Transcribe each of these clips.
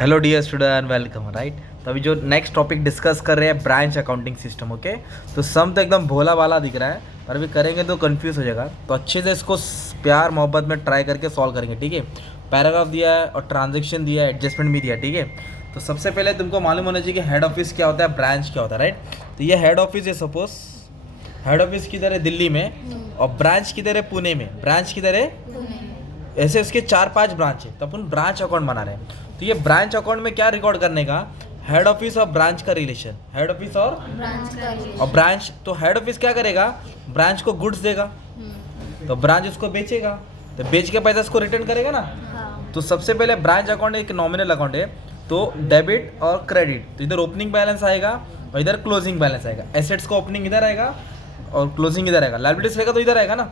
Hello dear student, welcome. Right, तो अभी जो नेक्स्ट टॉपिक डिस्कस कर रहे हैं ब्रांच अकाउंटिंग सिस्टम। ओके, तो सम तो एकदम भोला भाला दिख रहा है, पर अभी करेंगे तो कंफ्यूज हो जाएगा। तो अच्छे से इसको प्यार मोहब्बत में ट्राई करके सॉल्व करेंगे, ठीक है। पैराग्राफ दिया है और ट्रांजेक्शन दिया है, एडजस्टमेंट भी दिया है, ठीक है। तो सबसे पहले तुमको मालूम होना चाहिए कि हेड ऑफिस क्या होता है, ब्रांच क्या होता है। राइट, तो ये हेड ऑफिस है, सपोज हेड ऑफिस किधर है, दिल्ली में, और ब्रांच किधर है, पुणे में। ब्रांच किधर है, ऐसे उसके 4-5 ब्रांच है, तो अपन ब्रांच अकाउंट बना रहे हैं। तो ये ब्रांच अकाउंट में क्या रिकॉर्ड करने का, हेड ऑफिस और ब्रांच का रिलेशन, हेड ऑफिस और ब्रांच। तो हेड ऑफिस क्या करेगा, ब्रांच को गुड्स देगा, तो ब्रांच उसको बेचेगा, तो बेच के पैसा उसको रिटर्न करेगा ना। तो सबसे पहले ब्रांच अकाउंट एक नॉमिनल अकाउंट है, तो डेबिट और क्रेडिट, तो इधर ओपनिंग बैलेंस आएगा और इधर क्लोजिंग बैलेंस आएगा। एसेट्स का ओपनिंग इधर आएगा और क्लोजिंग इधर आएगा। लायबिलिटीज रहेगा तो इधर आएगा ना,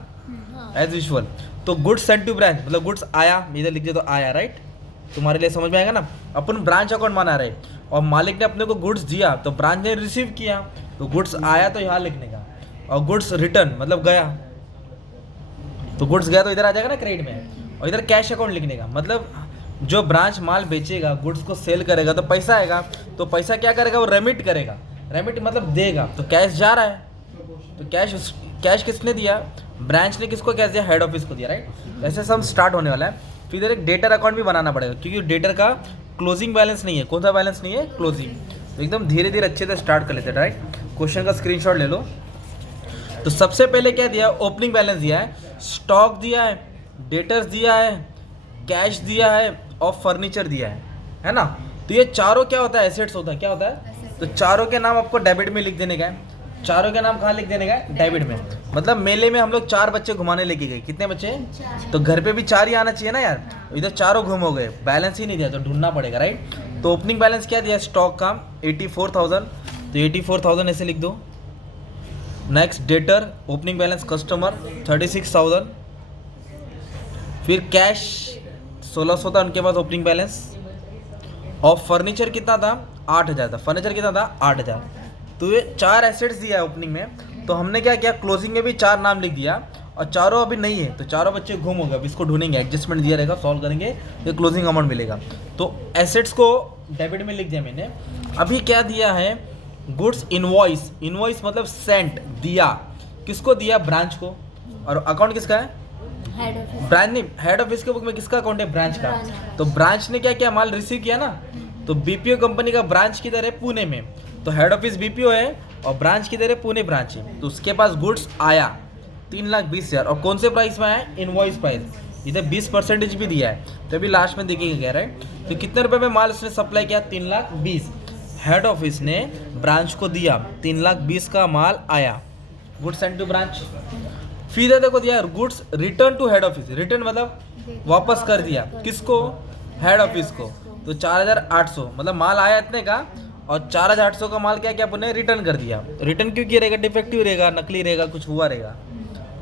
एज यूजुअल। तो गुड्स सेंड टू ब्रांच मतलब गुड्स आया, इधर लिख दे तो आया। राइट, तुम्हारे लिए समझ में आएगा ना। अपन ब्रांच अकाउंट बना रहे और मालिक ने अपने को गुड्स दिया तो ब्रांच ने रिसीव किया, तो गुड्स आया तो यहाँ लिखने का, और गुड्स रिटर्न मतलब गया, तो गुड्स गया तो इधर आ जाएगा ना क्रेडिट में। और इधर कैश अकाउंट लिखने का मतलब जो ब्रांच माल बेचेगा, गुड्स को सेल करेगा तो पैसा आएगा, तो पैसा क्या करेगा, वो रेमिट करेगा। रेमिट मतलब देगा, तो कैश जा रहा है, तो कैश किसने दिया, ब्रांच ने किसको कैश दिया, हेड ऑफिस को दिया। राइट, ऐसे सब स्टार्ट होने वाला है। फिर इधर एक डेटर अकाउंट भी बनाना पड़ेगा, क्योंकि डेटर का क्लोजिंग बैलेंस नहीं है। कौन सा बैलेंस नहीं है, क्लोजिंग। तो एकदम धीरे धीरे अच्छे से स्टार्ट कर लेते हैं। राइट, क्वेश्चन का स्क्रीनशॉट ले लो। तो सबसे पहले क्या दिया, ओपनिंग बैलेंस दिया है, स्टॉक दिया है, डेटर्स दिया है, कैश दिया है और फर्नीचर दिया है ना। तो ये चारों क्या होता है, एसेट्स होता है। क्या होता है, तो चारों के नाम आपको डेबिट में लिख देने का है। चारों के नाम कहाँ लिख देने का है, डेबिट में। मतलब मेले में हम लोग 4 बच्चे घुमाने लेके गए, कितने बच्चे, तो घर पे भी 4 ही आना चाहिए ना यार। इधर चारों घूम हो गए, बैलेंस ही नहीं दिया, तो ढूंढना पड़ेगा। राइट, तो ओपनिंग बैलेंस क्या दिया, स्टॉक का 84,000, तो 84,000 ऐसे लिख दो। Next debtor opening balance customer 36,000, फिर कैश 1600 था उनके पास ओपनिंग बैलेंस, और फर्नीचर कितना था, 8,000 था। फर्नीचर कितना था, 8,000। तो ये 4 एसेट्स दिया है ओपनिंग में। तो हमने क्या किया, क्लोजिंग में भी 4 नाम लिख दिया, और चारों अभी नहीं है, तो चारों बच्चे घूम हो गए। अब इसको ढूंढेंगे, एडजस्टमेंट दिया रहेगा, सॉल्व करेंगे, ये क्लोजिंग अमाउंट मिलेगा। तो एसेट्स को डेबिट में लिख दिया मैंने। अभी क्या दिया है, गुड्स इनवॉइस, इनवॉइस मतलब सेंट, दिया, किसको दिया, ब्रांच को। और अकाउंट किसका है, ब्रांच नहीं, हेड ऑफिस के बुक में किसका अकाउंट है, ब्रांच का। तो ब्रांच ने क्या किया, माल रिसीव किया ना। तो बीपीओ कंपनी का ब्रांच किधर है, पुणे में, तो हेड ऑफिस बीपीओ है और ब्रांच किधर है, पुणे ब्रांच है। तो उसके पास गुड्स आया 3,20,000, और कौन से प्राइस में आया, इनवॉइस प्राइस। इधर 20% भी दिया है, तो अभी लास्ट में देखिएगा क्या। राइट, तो कितने रुपए में माल उसने सप्लाई किया, 3,20,000। हेड ऑफिस ने ब्रांच को दिया, 3,20,000 का माल आया, गुड्स सेंड टू ब्रांच। फिर देखो दिया goods return to head office, return मतलब वापस कर दिया, किसको, हेड ऑफिस को। तो 4,800 मतलब माल आया इतने का, और 4,800 का माल क्या क्या अपने रिटर्न कर दिया। रिटर्न क्यों किया रहेगा, डिफेक्टिव रहेगा, नकली रहेगा, कुछ हुआ रहेगा,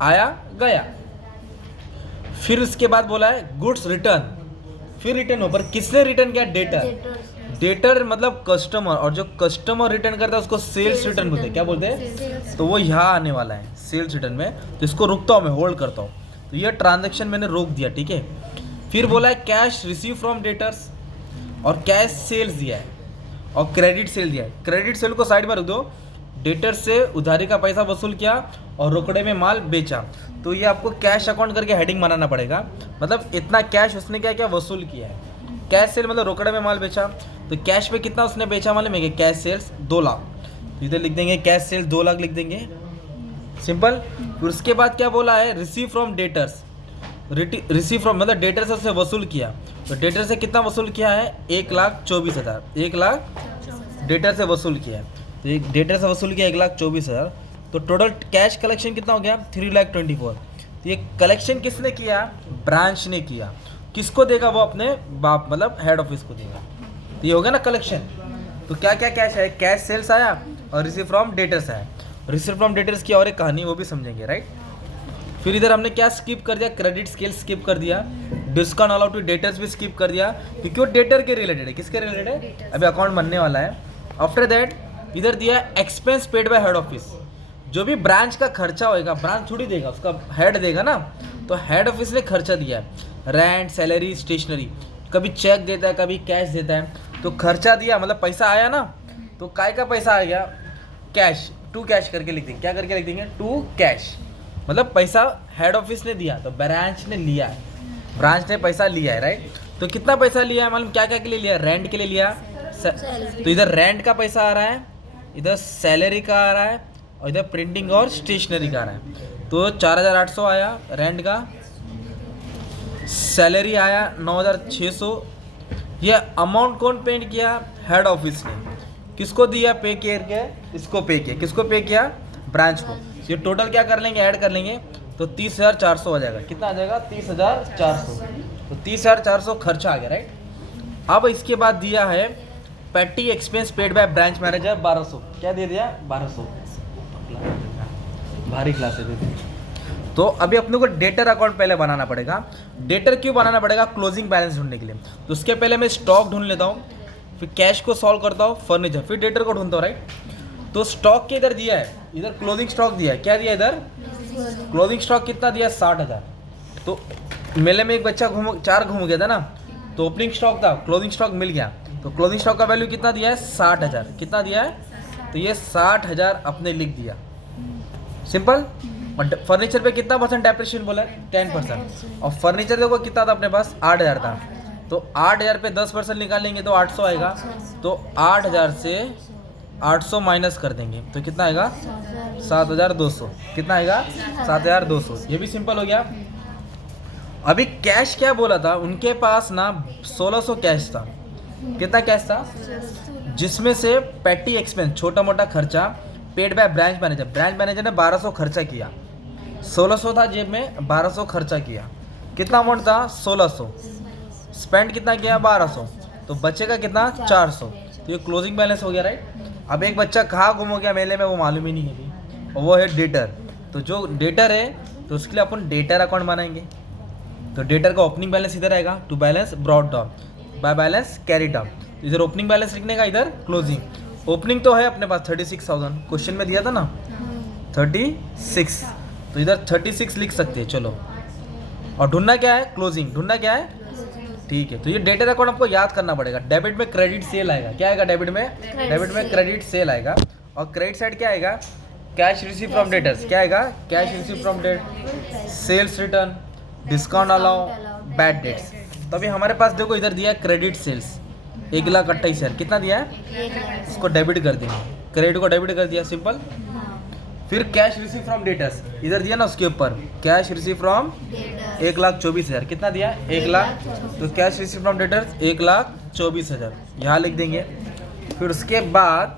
आया गया। फिर उसके बाद बोला है गुड्स रिटर्न, फिर रिटर्न हो, पर किसने रिटर्न किया, डेटर। डेटर मतलब कस्टमर, और जो कस्टमर रिटर्न करता है उसको सेल्स रिटर्न बोलते हैं। क्या बोलते हैं, तो वो यहाँ आने वाला है सेल्स रिटर्न में। तो इसको रुकता हूँ मैं, होल्ड करता हूँ। तो ये ट्रांजेक्शन मैंने रोक दिया, ठीक है। फिर बोला है कैश रिसीव फ्रॉम डेटर्स, और कैश सेल्स दिया है, और क्रेडिट सेल दिया है। क्रेडिट सेल को साइड में रख दो, डेटर से उधारी का पैसा वसूल किया और रोकड़े में माल बेचा। तो ये आपको कैश अकाउंट करके हेडिंग बनाना पड़ेगा, मतलब इतना कैश उसने क्या क्या वसूल किया है। कैश सेल मतलब रोकड़े में माल बेचा, तो कैश पे कितना उसने बेचा मालूम है, कैश सेल्स 2 लाख। तो इधर लिख देंगे कैश सेल्स 2 लाख लिख देंगे, सिंपल। फिर उसके बाद क्या बोला है, receive from debtors, receive from मतलब डेटर से उसने वसूल किया। तो डेटर से कितना वसूल किया है, 1,24,000, 1 लाख डेटर से वसूल किया है। तो एक डेटर से वसूल किया 1,24,000। तो टोटल कैश कलेक्शन कितना हो गया, 3,24,000। तो ये कलेक्शन किसने किया, ब्रांच ने किया। किसको देगा, वो अपने बाप मतलब हेड ऑफिस को देगा। तो ये हो गया ना कलेक्शन। तो क्या क्या कैश है, कैश सेल्स आया और रिसीव फ्रॉम डेटर्स आया। रिसीव फ्रॉम डेटर्स की और एक कहानी, वो भी समझेंगे। राइट, फिर इधर हमने क्या स्किप कर दिया, क्रेडिट स्केल स्किप कर दिया, डिस्काउंट अलाउड टू डेटर्स भी स्किप कर दिया, क्योंकि वो डेटर के रिलेटेड है। किसके रिलेटेड है, अभी अकाउंट बनने वाला है। आफ्टर दैट इधर दिया expense paid by head office, जो भी ब्रांच का खर्चा होएगा, ब्रांच थोड़ी देगा, उसका हेड देगा ना। तो हेड ऑफिस ने खर्चा दिया है, रेंट, सैलरी, स्टेशनरी। कभी चेक देता है, कभी कैश देता है। तो खर्चा दिया मतलब पैसा आया ना, तो काय का पैसा आ गया, कैश, टू कैश करके लिख देंगे। क्या करके लिख देंगे, टू कैश, मतलब पैसा हेड ऑफिस ने दिया तो ब्रांच ने लिया है, ब्रांच ने पैसा लिया है, राइट। तो कितना पैसा लिया है, मालूम क्या क्या के लिए लिया, रेंट के लिए लिया। तो इधर रेंट का पैसा आ रहा है, इधर सैलरी का आ रहा है, और इधर प्रिंटिंग और स्टेशनरी का आ रहा है। तो 4800 आया रेंट का, सैलरी आया 9600। ये अमाउंट कौन पे किया, हेड ऑफिस ने। किसको दिया, पे करके इसको पे किया, किसको पे किया, ब्रांच को। ये टोटल क्या कर लेंगे, ऐड कर लेंगे, तो 30,400 आ जाएगा। कितना आ जाएगा, 30,400। तो 30,400 खर्चा आ गया, राइट। अब इसके बाद दिया है पेटी expense paid by branch manager 1200। क्या दे दिया, 1200, भारी क्लास दे दी। तो अभी अपने को डेटर अकाउंट पहले बनाना पड़ेगा। डेटर क्यों बनाना पड़ेगा, क्लोजिंग बैलेंस ढूंढने के लिए। तो उसके पहले मैं स्टॉक ढूंढ लेता हूँ, फिर कैश को सॉल्व करता हूँ, फर्नीचर, फिर डेटर को ढूंढता हूँ, राइट। तो स्टॉक के इधर दिया है, इधर क्लोजिंग स्टॉक दिया है। क्या दिया इधर, क्लोजिंग स्टॉक कितना दिया, 60,000। तो मेले में एक बच्चा चार घूम गया था ना, तो ओपनिंग स्टॉक था, क्लोजिंग स्टॉक मिल गया। तो क्लोजिंग स्टॉक का वैल्यू कितना दिया है, 60,000। कितना दिया है, तो ये 60,000 अपने लिख दिया, सिंपल। और फर्नीचर पे कितना परसेंट डेप्रिसिएशन बोला है, 10%। और फर्नीचर देखो कितना था अपने पास, 8,000 था। तो 8,000 पे 10% निकालेंगे तो 800 आएगा। तो 8,000 से 800 माइनस कर देंगे तो कितना आएगा, 7,200। कितना आएगा, 7,200। ये भी सिंपल हो गया। अभी कैश क्या बोला था, उनके पास ना 1,600 कैश था। कितना कैश था, जिसमें से पेटी एक्सपेंस, छोटा मोटा खर्चा, paid by branch manager, branch manager ने 1200 खर्चा किया। 1,600 था जेब में, 1200 खर्चा किया। कितना अमाउंट था, 1,600। स्पेंड कितना किया, 1200। तो बचेगा कितना, 400। तो ये क्लोजिंग बैलेंस हो गया, राइट। अब एक बच्चा कहाँ गुम हो गया मेले में, वो मालूम ही नहीं है अभी, और वो है डेटर। तो जो डेटर है, तो उसके लिए अपन डेटर अकाउंट बनाएंगे। तो डेटर का ओपनिंग बैलेंस इधर आएगा, to balance brought down by balance carry down. इधर ओपनिंग बैलेंस लिखने का, इधर क्लोजिंग। ओपनिंग तो है अपने पास 36,000, क्वेश्चन में दिया था ना 36, तो इधर 36 लिख सकते हैं, चलो। और ढूंढना क्या है, क्लोजिंग ढूंढना क्या है, ठीक है। तो ये डेटर अकाउंट आपको याद करना पड़ेगा। डेबिट में क्रेडिट सेल आएगा, क्या आएगा डेबिट में क्रेडिट सेल आएगा। और क्रेडिट साइड क्या आएगा, कैश रिसीव फ्रॉम डेटर्स। क्या आएगा, cash receive from debt, sales return, discount allow, bad debts. तो अभी हमारे पास देखो इधर दिया है क्रेडिट सेल्स 1,28,000। कितना दिया है, इसको डेबिट कर देंगे, क्रेडिट को डेबिट कर दिया, सिंपल। फिर कैश रिसीव फ्रॉम डेटर्स इधर दिया ना, उसके ऊपर कैश रिसीव फ्रॉम 1,24,000। कितना दिया, 1 लाख। तो कैश रिसीव फ्रॉम डेटर्स 1,24,000 यहाँ लिख देंगे। फिर उसके बाद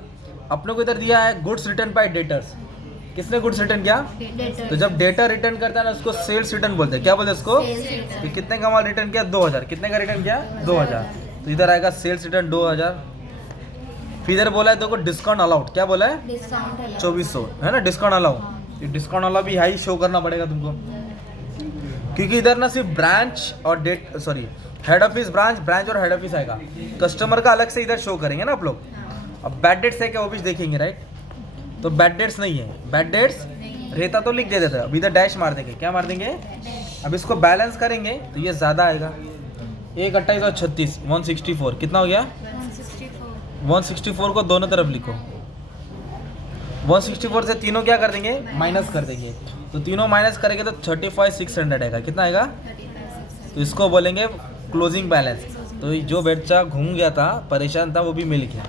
अपने को इधर दिया है गुड्स रिटर्न बाय डेटर्स। किसने गुड्स रिटर्न किया, तो जब डेटर रिटर्न करता है ना, उसको सेल्स रिटर्न बोलते हैं। क्या बोलते हैं उसको, तो कितने का माल रिटर्न किया, 2,000। कितने का रिटर्न किया, 2,000। तो इधर आएगा सेल्स रिटर्न 2,000। फिर इधर बोला है देखो डिस्काउंट अलाउड, क्या बोला है, 2,400 है ना, डिस्काउंट अलाउड। ये डिस्काउंट अलाउड भी हाई शो करना पड़ेगा तुमको, क्योंकि इधर ना सिर्फ ब्रांच और हेड ऑफिस, ब्रांच और हेड ऑफिस आएगा। कस्टमर का अलग से इधर शो करेंगे ना आप लोग। अब बैड डेट्स है क्या, वो भी देखेंगे, राइट। तो बैड डेट्स नहीं है, बैड डेट्स रहता तो लिख देते थे, अब इधर डैश मार देंगे। क्या मार देंगे, अब इसको बैलेंस करेंगे तो ये ज़्यादा आएगा। 1,28 और 36, 164। कितना हो गया, 164 को दोनों तरफ लिखो। 164 से तीनों क्या कर देंगे, माइनस कर देंगे। तो तीनों माइनस करेंगे तो 35,600 आएगा। कितना आएगा, तो इसको बोलेंगे क्लोजिंग बैलेंस। तो जो बच्चा घूम गया था, परेशान था, वो भी मिल गया।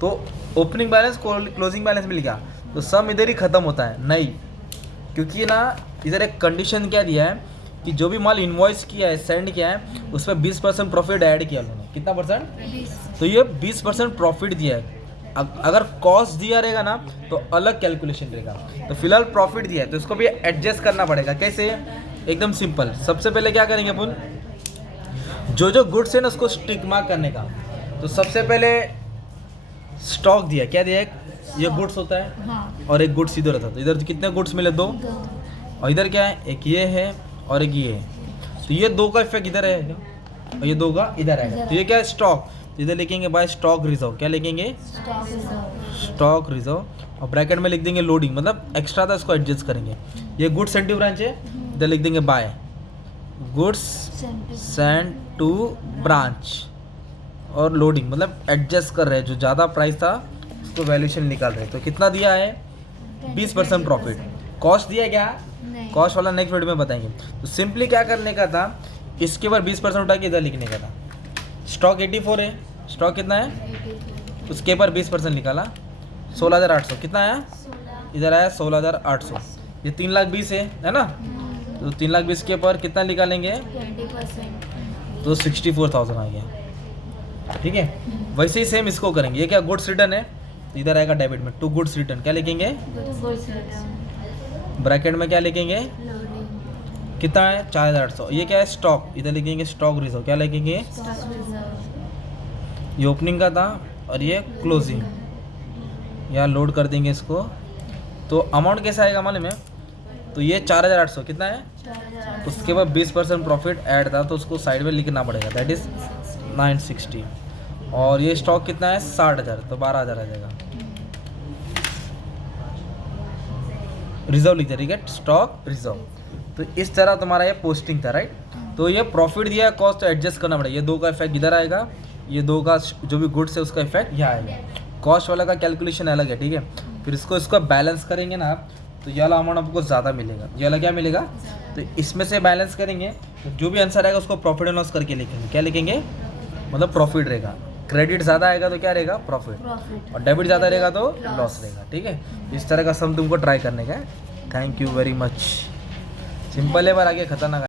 तो ओपनिंग बैलेंस, क्लोजिंग बैलेंस मिल गया। तो सम इधर ही ख़त्म होता है, नहीं, क्योंकि ना इधर एक कंडीशन क्या दिया है कि जो भी माल इन्वॉइस किया है, सेंड किया है, उस पर 20% प्रॉफिट ऐड किया उन्होंने। कितना परसेंट, तो ये 20% प्रॉफिट दिया है। अगर कॉस्ट दिया रहेगा ना तो अलग कैलकुलेशन रहेगा। तो फिलहाल प्रॉफिट दिया है, तो इसको भी एडजस्ट करना पड़ेगा। कैसे, एकदम सिंपल। सबसे पहले क्या करेंगे अपन, जो गुड्स है ना उसको स्टिक मार्क करने का। तो सबसे पहले स्टॉक दिया, क्या दिया है, ये गुड्स होता है, हाँ। और एक गुड्स इधर था, तो इधर कितने गुड्स मिले, 2। और इधर क्या है, एक ये है और एक ये है। तो ये 2 का इफेक्ट इधर है और ये 2 का इधर आएगा। तो ये क्या है, स्टॉक। तो इधर लिखेंगे बाय स्टॉक रिजर्व। क्या लिखेंगे, स्टॉक रिजर्व। और ब्रैकेट में लिख देंगे लोडिंग, मतलब एक्स्ट्रा था, इसको एडजस्ट करेंगे। ये गुड्स सेंटिव ब्रांच है, इधर लिख देंगे by. Goods send to branch, और लोडिंग मतलब एडजस्ट कर रहे हैं, जो ज़्यादा प्राइस था उसको वैल्यूएशन निकाल रहे हैं। तो कितना दिया है? 20% प्रॉफिट। कॉस्ट दिया क्या? कॉस्ट वाला नेक्स्ट वीडियो में बताएंगे। तो सिंपली क्या करने का था, इसके ऊपर 20% उठा के इधर लिखने का था। स्टॉक 84 है, स्टॉक कितना है, उसके ऊपर 20% निकाला 16,800, कितना आया? इधर आया 16,800। ये 3,20,000 है ना, तो 3,20,000 के ऊपर कितना निकालेंगे? 20%। तो 64,000 आ गया। ठीक है, वैसे ही सेम इसको करेंगे। ये क्या गुड्स रिटर्न है, तो इधर आएगा डेबिट में टू गुड्स रिटर्न, क्या लिखेंगे? ब्रैकेट में क्या लिखेंगे? कितना है? 4,800। ये क्या है? स्टॉक, इधर लिखेंगे स्टॉक रिजर्व, क्या लिखेंगे? ये ओपनिंग का था और ये क्लोजिंग, यहाँ लोड कर देंगे इसको। तो अमाउंट कैसा आएगा मालूम है? तो ये 4,800 कितना है, उसके बाद 20% प्रॉफिट ऐड था, तो उसको साइड में लिखना पड़ेगा, दैट इज़ 960। और ये स्टॉक कितना है? 60,000, तो 12,000 आ जाएगा। रिजर्व लिखते, ठीक है, स्टॉक रिजर्व। तो इस तरह तुम्हारा ये पोस्टिंग था, राइट। तो ये प्रॉफिट दिया, कॉस्ट तो एडजस्ट करना पड़ेगा। ये दो का इफेक्ट इधर आएगा, ये दो का जो भी गुड्स है उसका इफेक्ट यहाँ आएगा। कॉस्ट वाला का कैलकुलेशन अलग है, ठीक है। फिर इसको बैलेंस करेंगे ना आप, तो ये वाला अमाउंट आपको ज़्यादा मिलेगा, ये वाला क्या मिलेगा? तो इसमें से बैलेंस करेंगे, तो जो भी आंसर आएगा उसको प्रॉफिट एंड लॉस करके लिखेंगे। क्या लिखेंगे? मतलब प्रॉफिट रहेगा। क्रेडिट ज़्यादा आएगा तो क्या रहेगा? प्रॉफिट। और डेबिट ज़्यादा रहेगा तो लॉस रहेगा, ठीक है। इस तरह का सम तुमको ट्राई करने का है। Thank you very much. Simple है पर आगे खतरनाक है।